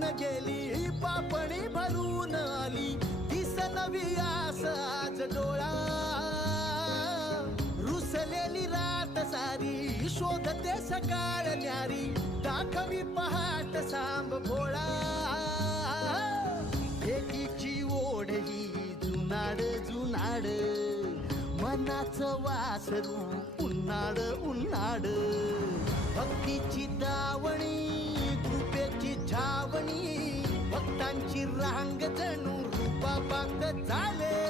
होऊन गेली पापणी भरून आली दिस नवी आस आज डोळा रुसलेली रात सारी शोधते सकाळ न्यारी दाखवी पहाट सांब भोळा एकीची ओढ ही जुनाड जुनाड मनाचं वासरू उन्हाळ उन्हाळ भक्तीची दावणी कृपेची छावणी भक्तांची रांग जणू रूपापाक झाले